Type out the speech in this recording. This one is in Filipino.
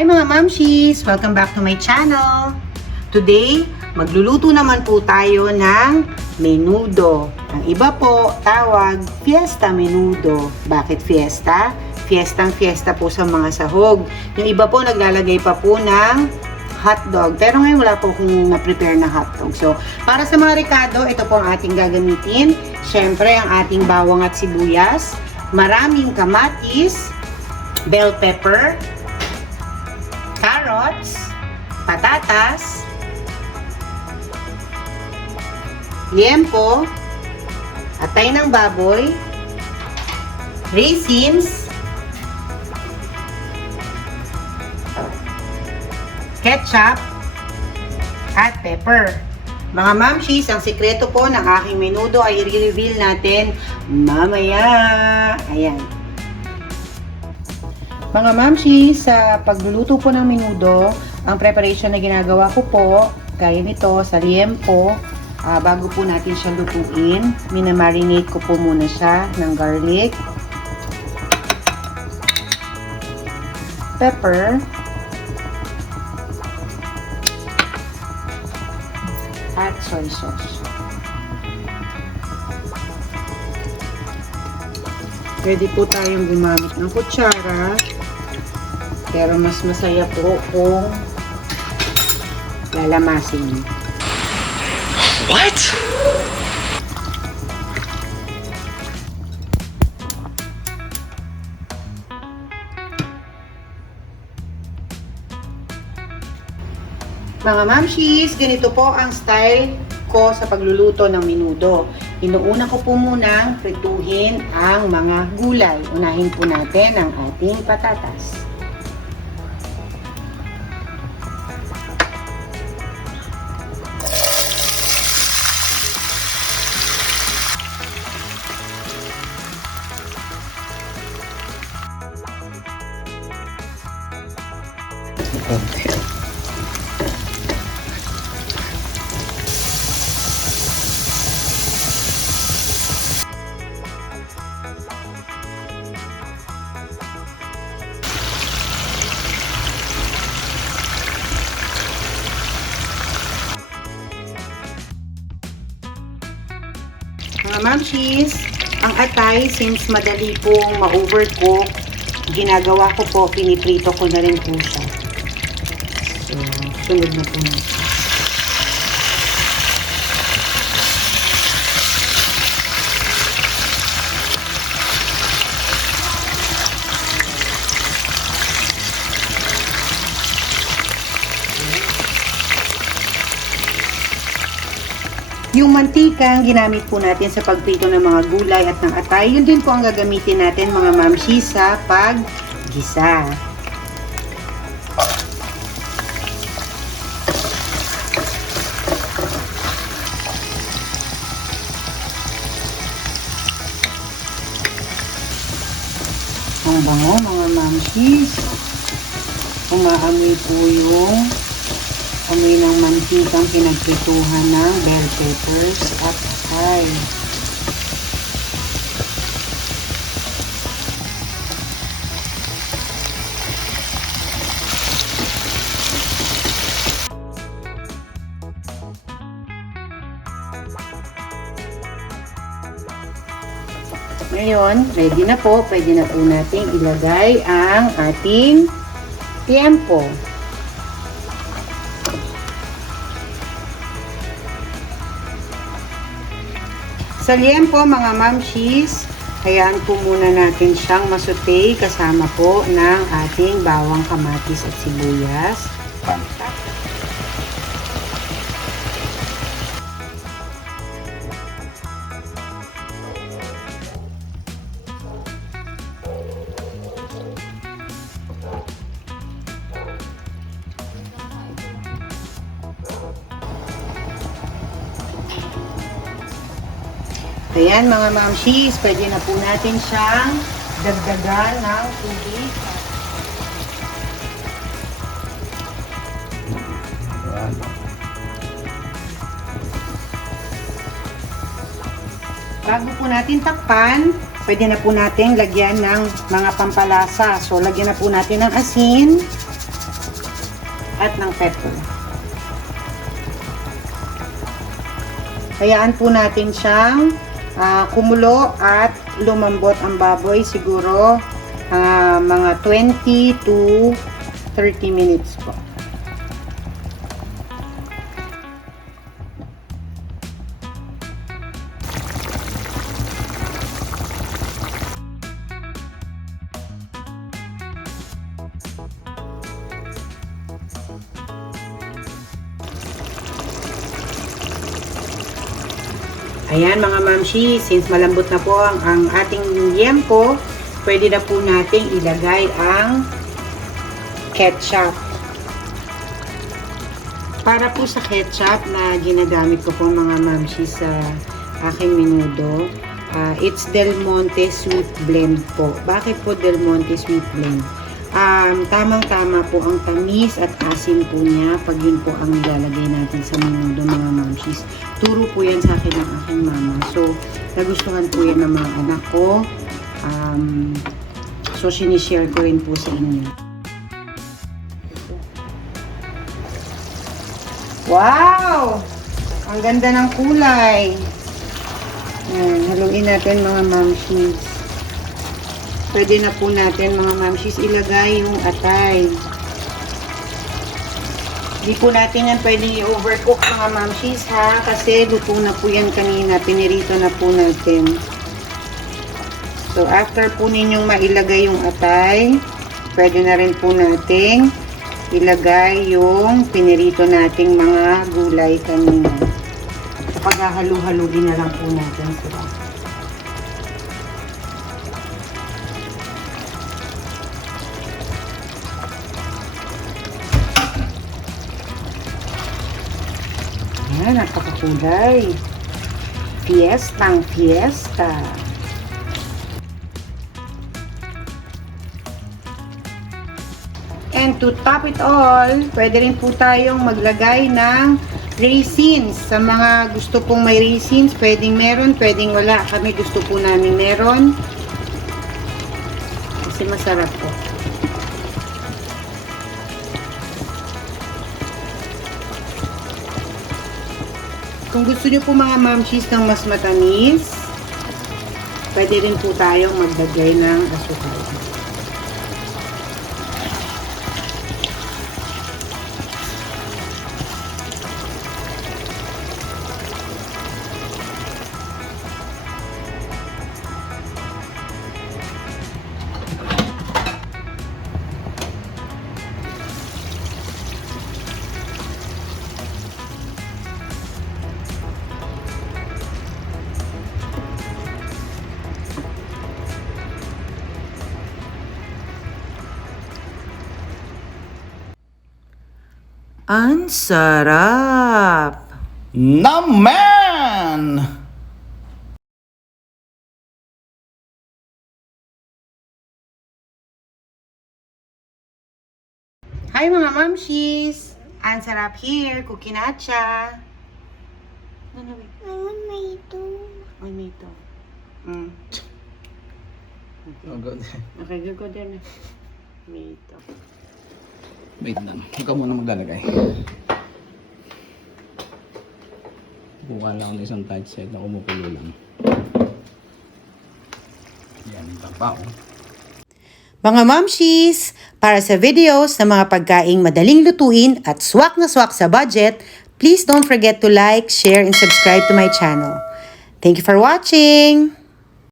Hi mga mamshis! Welcome back to my channel! Today, magluluto naman po tayo ng menudo. Ang iba po, tawag, fiesta menudo. Bakit fiesta? Fiestang-fiesta po sa mga sahog. Yung iba po, naglalagay pa po ng hotdog. Pero ngayon wala po akong na-prepare na hotdog. So, para sa mga ricado, ito po ang ating gagamitin. Siyempre, ang ating bawang at sibuyas. Maraming kamatis, bell pepper, carrots, patatas, liempo, atay ng baboy, raisins, ketchup, at pepper. Mga mamshis, ang sikreto po ng aking menudo ay i-reveal natin mamaya. Ayan. Mga mamshi, sa pagluluto po ng menudo, ang preparation na ginagawa ko po, gaya nito, sa liempo, bago po natin siya lutuin, minamarinate ko po muna siya ng garlic, pepper, at soy sauce. Pwede po tayong gumamit ng kutsara. Pero mas masaya po kung lalamasin. What? Mga mamshis, ganito po ang style ko sa pagluluto ng menudo. Inuuna ko po munang prituhin ang mga gulay. Unahin po natin ang ating patatas. Mga mamshis, ang atay, since madali pong ma-overcook, ginagawa ko po, piniprito ko na rin po siya. So, sunod na po natin. Yung mantikang ginamit po natin sa pagprito ng mga gulay at ng atay, yun din po ang gagamitin natin mga mamshi sa paggisa. Ang bango mga mamshis. Umaamoy po yung amoy ng mantikang pinagprituhan ng bell peppers at atay. Ngayon, ready na po. Pwede na po natin ilagay ang ating liempo. Sa liempo mga mamshis, hayaan po muna natin siyang masute kasama po ng ating bawang, kamatis at sibuyas. Ayan mga mamshis, pwede na po natin siyang dagdagan ng tubig. Bago po natin takpan, pwede na po natin lagyan ng mga pampalasa. So, lagyan na po natin ng asin, at ng pepper. Hayaan po natin siyang kumulo at lumambot ang baboy siguro mga 20 to 30 minutes po. Ayan mga mamshi, since malambot na po ang ating liempo, pwede na po nating ilagay ang ketchup. Para po sa ketchup na ginagamit ko po mga mamshi sa aking menudo, it's Del Monte Sweet Blend po. Bakit po Del Monte Sweet Blend? Tamang-tama po ang tamis at asin po niya pag yun po ang ilalagay natin sa menudo mga mamshis. Turo po yan sa akin ng aking mama. So, nagustuhan po yan ng mga anak ko. So, sinishare ko rin po sa inyo. Wow! Ang ganda ng kulay. Yan, haluin natin mga mamshis. Pwede na po natin mga mamshis ilagay yung atay. Hindi po natin yan pwedeng i-overcook mga mamshis ha. Kasi luto na po yan kanina. Pinirito na po natin. So after po ninyong mailagay yung atay, pwede na rin po nating ilagay yung pinirito nating mga gulay kanina. Paghahalu-haluin na lang po natin sila. Ayan, napakakulay. Fiestang fiesta. And to top it all, pwede rin po tayong maglagay ng raisins. Sa mga gusto pong may raisins, pwedeng meron, pwedeng wala. Kami gusto po namin meron. Kasi masarap po. Kung gusto nyo po mga mamshis ng mas matamis, pwede rin po tayong maglagay ng asukal. Ang sarap! Naman! Hi mga mamshis! Ang sarap here, Kukinacha. Ano ba? I want my ito. Ay, may ito. Oh, good. Okay, go din. May ito. Wait lang. Huwag ka muna maglalagay. Buka lang ng isang tight set na kumukulo lang. Yan, taba oh. Mga mamshis, para sa videos ng mga pagkaing madaling lutuin at swak na swak sa budget, please don't forget to like, share, and subscribe to my channel. Thank you for watching!